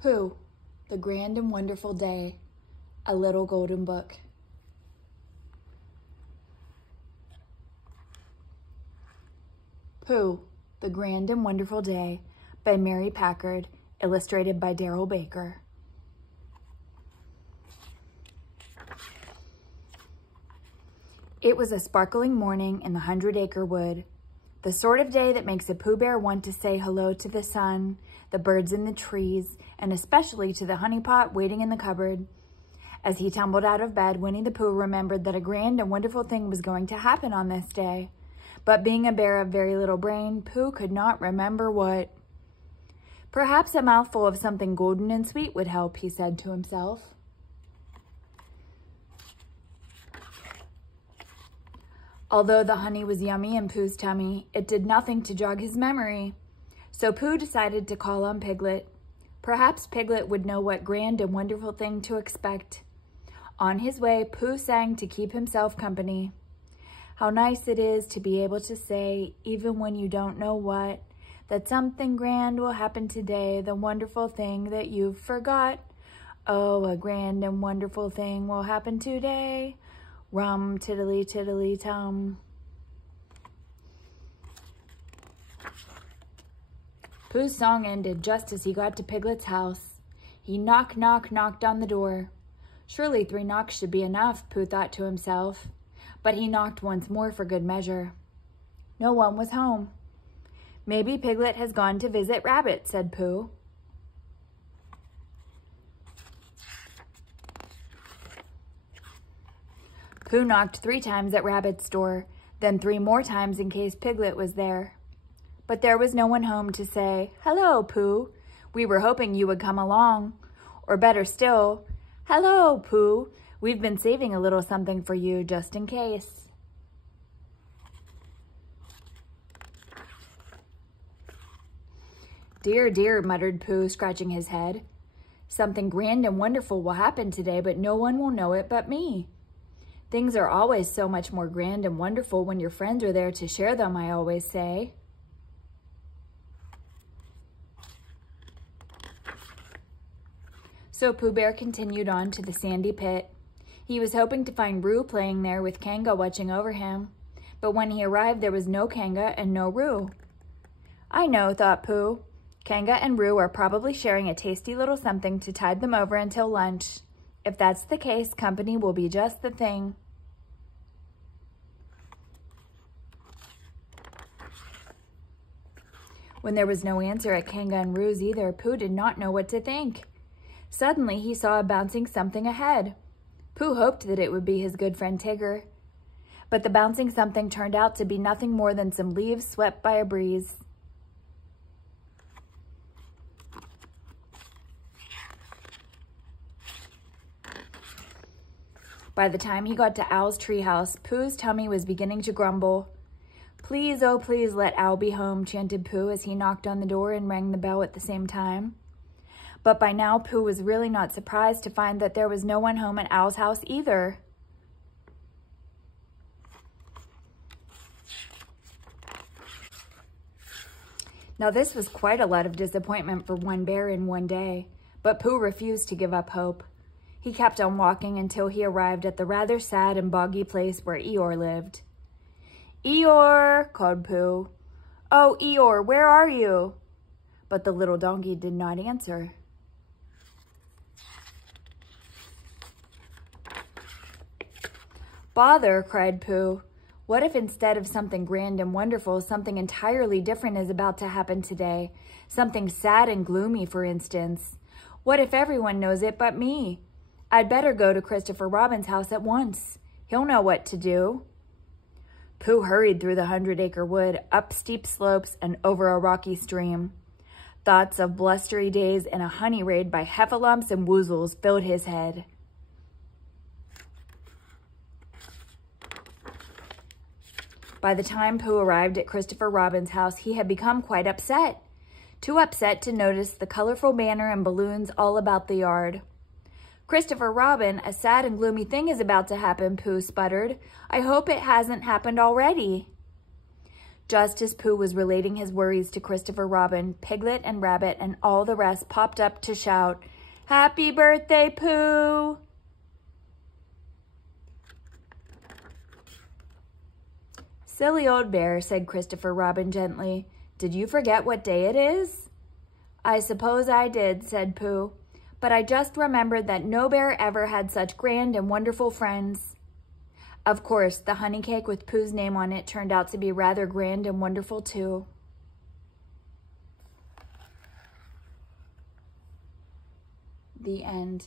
Pooh, the Grand and Wonderful Day, a Little Golden Book. Pooh, the Grand and Wonderful Day by Mary Packard, illustrated by Darrell Baker. It was a sparkling morning in the 100-acre wood, the sort of day that makes a Pooh Bear want to say hello to the sun, the birds in the trees, and especially to the honey pot waiting in the cupboard. As he tumbled out of bed, Winnie the Pooh remembered that a grand and wonderful thing was going to happen on this day. But being a bear of very little brain, Pooh could not remember what. Perhaps a mouthful of something golden and sweet would help, he said to himself. Although the honey was yummy in Pooh's tummy, it did nothing to jog his memory. So Pooh decided to call on Piglet. Perhaps Piglet would know what grand and wonderful thing to expect. On his way, Pooh sang to keep himself company. How nice it is to be able to say, even when you don't know what, that something grand will happen today, the wonderful thing that you've forgot. Oh, a grand and wonderful thing will happen today. Rum, tiddly, tiddly, tum. Pooh's song ended just as he got to Piglet's house. He knocked on the door. Surely 3 knocks should be enough, Pooh thought to himself. But he knocked once more for good measure. No one was home. Maybe Piglet has gone to visit Rabbit, said Pooh. Pooh knocked 3 times at Rabbit's door, then 3 more times in case Piglet was there. But there was no one home to say, "Hello, Pooh. We were hoping you would come along." Or better still, "Hello, Pooh. We've been saving a little something for you just in case." "Dear, dear," muttered Pooh, scratching his head. "Something grand and wonderful will happen today, but no one will know it but me. Things are always so much more grand and wonderful when your friends are there to share them, I always say." So Pooh Bear continued on to the sandy pit. He was hoping to find Roo playing there with Kanga watching over him. But when he arrived, there was no Kanga and no Roo. "I know," thought Pooh. "Kanga and Roo are probably sharing a tasty little something to tide them over until lunch. If that's the case, company will be just the thing." When there was no answer at Kanga and Roo's either, Pooh did not know what to think. Suddenly, he saw a bouncing something ahead. Pooh hoped that it would be his good friend Tigger. But the bouncing something turned out to be nothing more than some leaves swept by a breeze. By the time he got to Owl's treehouse, Pooh's tummy was beginning to grumble. "Please, oh please, let Owl be home," chanted Pooh as he knocked on the door and rang the bell at the same time. But by now, Pooh was really not surprised to find that there was no one home at Owl's house either. Now this was quite a lot of disappointment for one bear in one day, but Pooh refused to give up hope. He kept on walking until he arrived at the rather sad and boggy place where Eeyore lived. "Eeyore!" called Pooh. "Oh, Eeyore, where are you?" But the little donkey did not answer. "Bother!" cried Pooh. "What if instead of something grand and wonderful, something entirely different is about to happen today? Something sad and gloomy, for instance. What if everyone knows it but me? I'd better go to Christopher Robin's house at once. He'll know what to do." Pooh hurried through the 100-acre wood, up steep slopes, and over a rocky stream. Thoughts of blustery days and a honey raid by heffalumps and woozles filled his head. By the time Pooh arrived at Christopher Robin's house, he had become quite upset. Too upset to notice the colorful banner and balloons all about the yard. "Christopher Robin, a sad and gloomy thing is about to happen," Pooh sputtered. "I hope it hasn't happened already." Just as Pooh was relating his worries to Christopher Robin, Piglet and Rabbit and all the rest popped up to shout, "Happy birthday, Pooh!" "Silly old bear," said Christopher Robin gently. "Did you forget what day it is?" "I suppose I did," said Pooh. "But I just remembered that no bear ever had such grand and wonderful friends." Of course, the honey cake with Pooh's name on it turned out to be rather grand and wonderful too. The end.